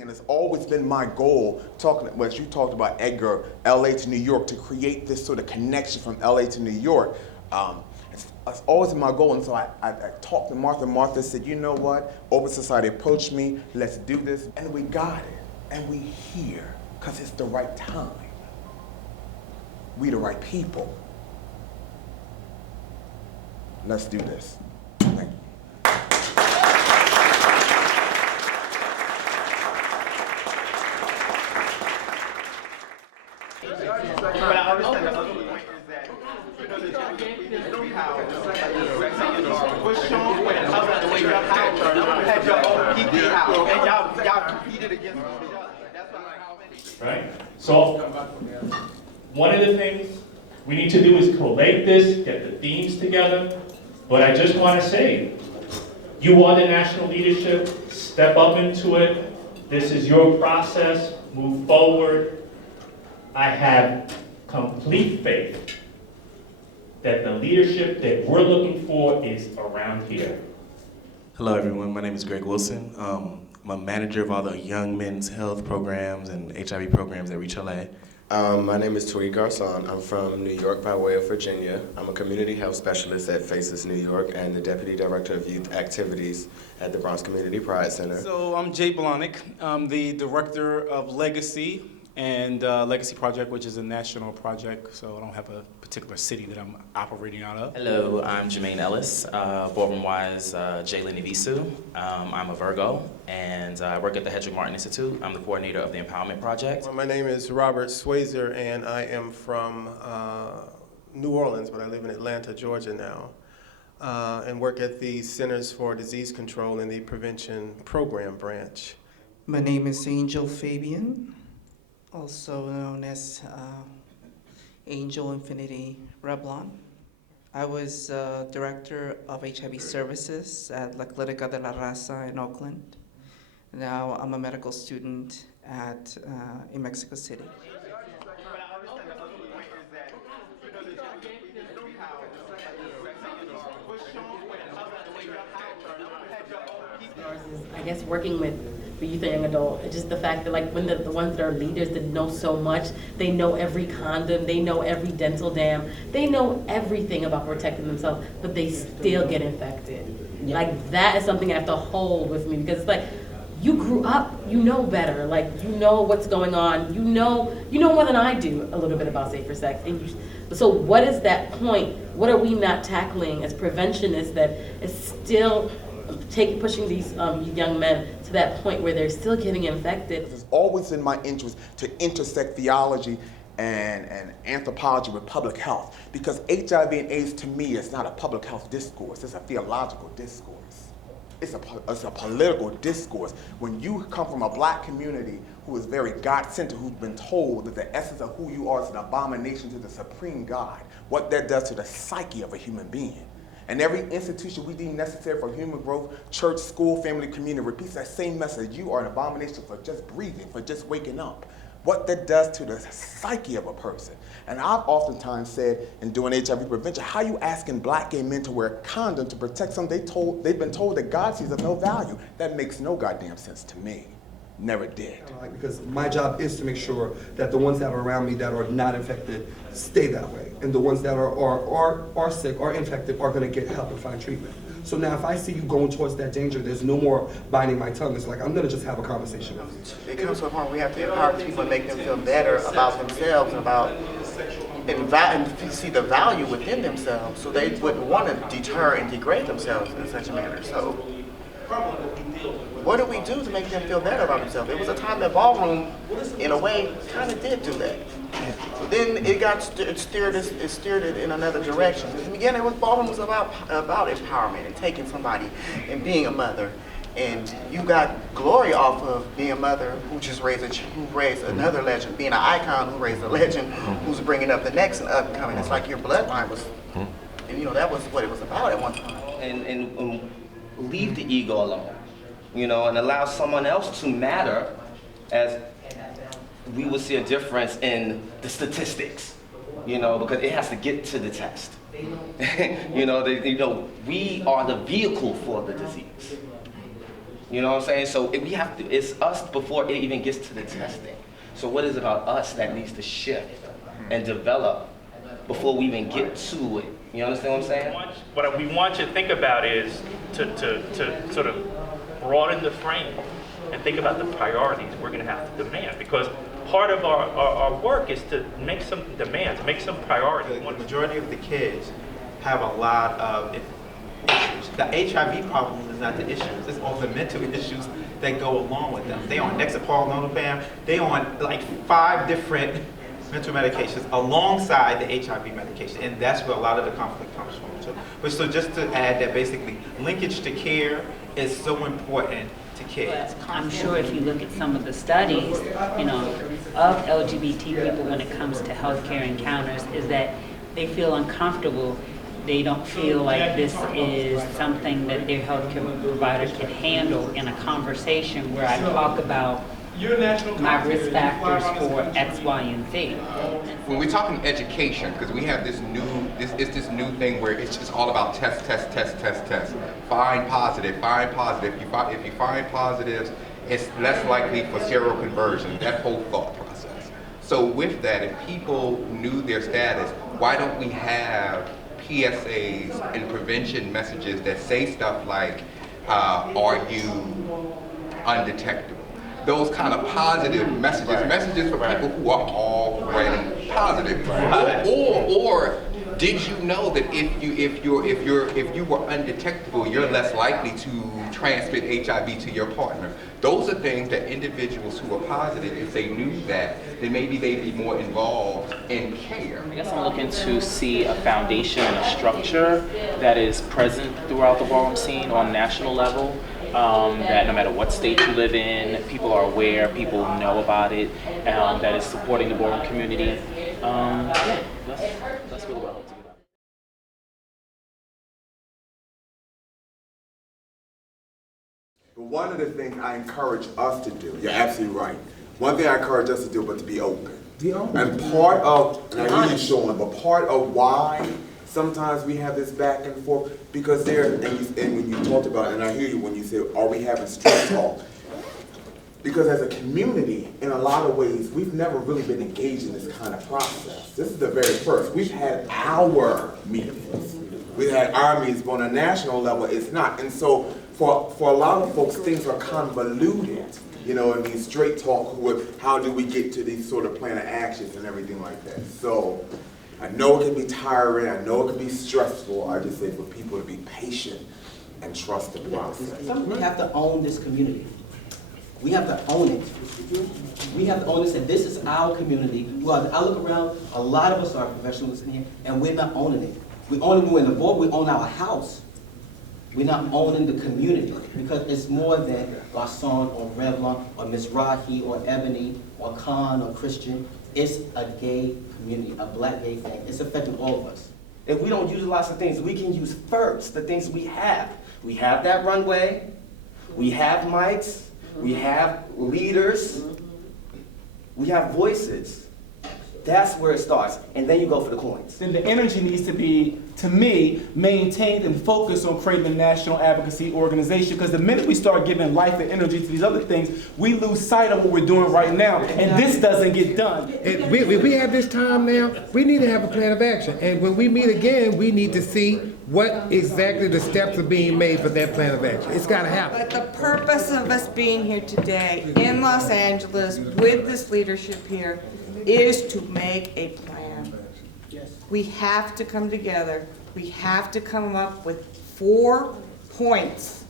And it's always been my goal, as you talked about Edgar, LA to New York, to create this sort of connection from LA to New York. It's always been my goal, and so I talked to Martha. Martha said, you know what, Open Society approached me, let's do this, and we got it, and we here, because it's the right time. We the right people. Let's do this. Thank you. Right? So, one of the things we need to do is collate this, get the themes together, but I just want to say, you are the national leadership, step up into it. This is your process, move forward. I have complete faith that the leadership that we're looking for is around here. Hello everyone, my name is Greg Wilson. I'm a manager of all the young men's health programs and HIV programs at Reach LA. My name is Tariq Garson. I'm from New York by way of Virginia. I'm a community health specialist at FACES New York and the Deputy Director of Youth Activities at the Bronx Community Pride Center. So I'm Jay Blahnik. I'm the Director of Legacy and Legacy Project, which is a national project, so I don't have a particular city that I'm operating out of. Hello, I'm Jermaine Ellis, Ballroom-wise Jalen Ivisu. I'm a Virgo, and I work at the Hedrick Martin Institute. I'm the coordinator of the Empowerment Project. Well, my name is Robert Swayzer, and I am from New Orleans, but I live in Atlanta, Georgia now, and work at the Centers for Disease Control in the Prevention Program branch. My name is Angel Fabian, also known as Angel Infinity Reblon. I was Director of HIV Services at La Clínica de la Raza in Oakland. Now I'm a medical student in Mexico City. I guess working with the youth and young adult, it's just the fact that like when the ones that are leaders that know so much, they know every condom, they know every dental dam, they know everything about protecting themselves, but they still get infected. Yeah. Like that is something I have to hold with me because it's like, you grew up, you know better, like you know what's going on, you know more than I do a little bit about safer sex. And so what is that point? What are we not tackling as preventionists that is still pushing these young men to that point where they're still getting infected? It's always in my interest to intersect theology and anthropology with public health, because HIV and AIDS to me is not a public health discourse, it's a theological discourse. It's a political discourse. When you come from a black community who is very God-centered, who's been told that the essence of who you are is an abomination to the supreme God, what that does to the psyche of a human being. And every institution we deem necessary for human growth, church, school, family, community, repeats that same message. You are an abomination for just breathing, for just waking up. What that does to the psyche of a person. And I've oftentimes said in doing HIV prevention, how you asking black gay men to wear a condom to protect something they've been told that God sees of no value? That makes no goddamn sense to me. Never did. Because my job is to make sure that the ones that are around me that are not infected stay that way. And the ones that are sick or infected are gonna get help and find treatment. So now if I see you going towards that danger, there's no more biting my tongue. It's like, I'm gonna just have a conversation with you. It comes to a point where we have to empower people and make them feel better about themselves and see the value within themselves, so they wouldn't want to deter and degrade themselves in such a manner. So what do we do to make them feel better about themselves? It was a time that ballroom, in a way, kind of did do that. But then it got steered it in another direction. In the beginning, ballroom was about empowerment and taking somebody and being a mother. And you got glory off of being a mother who raised another legend, being an icon who raised a legend, who's bringing up the next and upcoming. It's like your bloodline was, and that was what it was about at one time. And leave the ego alone, and allow someone else to matter, as we will see a difference in the statistics, because it has to get to the test. We are the vehicle for the disease. You know what I'm saying? So we have to, it's us before it even gets to the testing. So what is it about us that needs to shift and develop before we even get to it? You understand what I'm saying? What we want you to think about is to sort of broaden the frame and think about the priorities we're going to have to demand, because part of our work is to make some demands, make some priorities. The majority of the kids have a lot of issues. The HIV problem is not the issues, it's all the mental issues that go along with them. They on Nexapol, Nolapam, they on like 5 different mental medications alongside the HIV medication, and that's where a lot of the conflict comes from too. But so just to add that basically linkage to care is so important to kids. I'm sure if you look at some of the studies, you know, of LGBT people when it comes to healthcare encounters, is that they feel uncomfortable. They don't feel like this is something that their healthcare provider can handle in a conversation where I talk about my risk factors for X, Y, and Z. When we're talking education, because we have this new thing where it's just all about test. Find positive. If you find positives, it's less likely for seroconversion, that whole thought process. So with that, if people knew their status, why don't we have PSAs and prevention messages that say stuff like, are you undetectable? Those kind of positive messages for people who are already positive. Or did you know that if you were undetectable, you're less likely to transmit HIV to your partner? Those are things that individuals who are positive, if they knew that, then maybe they'd be more involved in care. I guess I'm looking to see a foundation and a structure that is present throughout the ballroom scene on a national level. That no matter what state you live in, people are aware, people know about it, that is supporting the ballroom community. Yeah, that's really what I hope to do. But one of the things I encourage us to do, you're absolutely right. One thing I encourage us to do, but to be open. And part of, and I hear you, Sean, but part of why sometimes we have this back and forth, because there, and when you talked about it, and I hear you when you say, are we having straight talk? Because as a community, in a lot of ways, we've never really been engaged in this kind of process. This is the very first. We've had our meetings. We've had our meetings, but on a national level, it's not. And so for a lot of folks, things are convoluted. You know, I mean, straight talk with how do we get to these sort of plan of actions and everything like that. So I know it can be tiring, I know it can be stressful. I just say for people to be patient and trust the process. We have to own this community. We have to own it. We have to own this, and this is our community. Well, I look around, a lot of us are professionals in here, and we're not owning it. We own it when the board, we own our house. We're not owning the community, because it's more than Garcon or Revlon or Ms. Rahi or Ebony or Khan or Christian. It's a gay community, a black gay thing. It's affecting all of us. If we don't utilize the things we can use first, the things we have. We have that runway, we have mics, we have leaders, we have voices. That's where it starts, and then you go for the coins. Then the energy needs to be, to me, maintained and focused on creating a national advocacy organization, because the minute we start giving life and energy to these other things, we lose sight of what we're doing right now, and this doesn't get done. We have this time now, we need to have a plan of action, and when we meet again, we need to see what exactly the steps are being made for that plan of action. It's got to happen. But the purpose of us being here today in Los Angeles with this leadership here is to make a plan. We have to come together. We have to come up with 4 points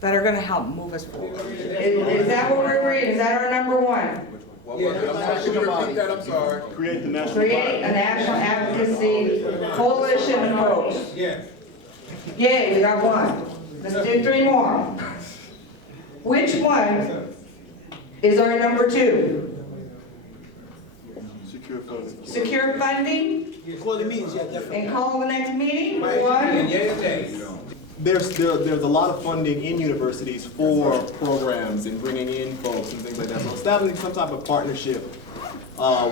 that are going to help move us forward. Is that what we're agreeing? Is that our number 1? I'm sorry. Create a national advocacy coalition of folks. Yay, we got 1. Let's do 3 more. Which one is our number 2? Secure funding? Call the meetings, yeah, definitely. And call the next meeting? 1? There's a lot of funding in universities for programs and bringing in folks and things like that. So establishing some type of partnership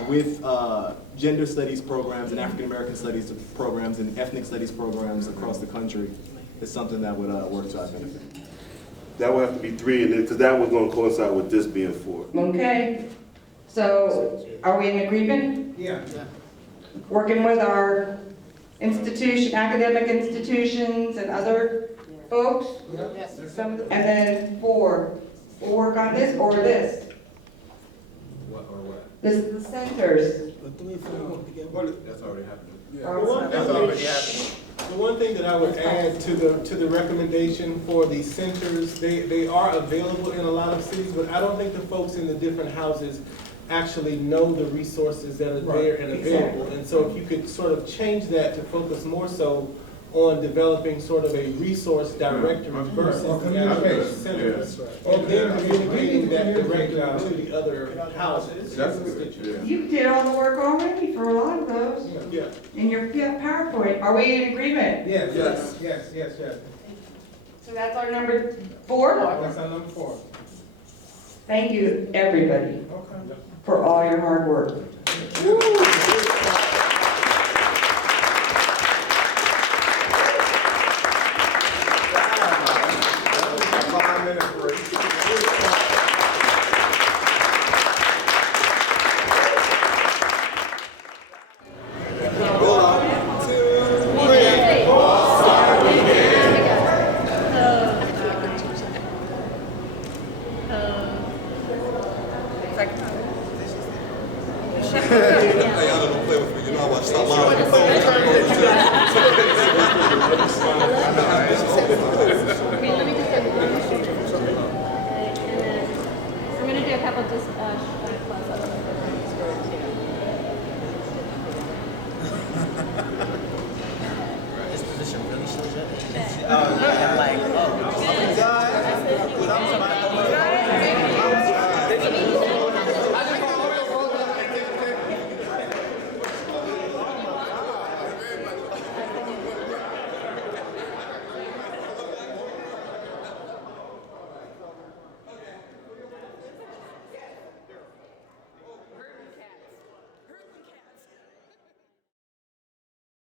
with gender studies programs and African American studies programs and ethnic studies programs across the country is something that would work to our benefit. That would have to be 3, and because that was going to coincide with this being 4. Okay, so are we in agreement? Yeah. Working with our academic institutions and other folks? Yes. And then 4, we'll work on this or this. What or what? This is the centers. That's already happening. That's already happening. The one thing that I would add to the recommendation for the centers, they are available in a lot of cities, but I don't think the folks in the different houses actually know the resources that are there and available. And so if you could sort of change that to focus more so on developing sort of a resource directory versus the actual centers. And then communicating that directly to the other houses. You did all the work already for a lot of those. Yeah. In your PowerPoint. Are we in agreement? Yes. So that's our number 4? That's our number 4. Thank you, everybody, for all your hard work. Oh,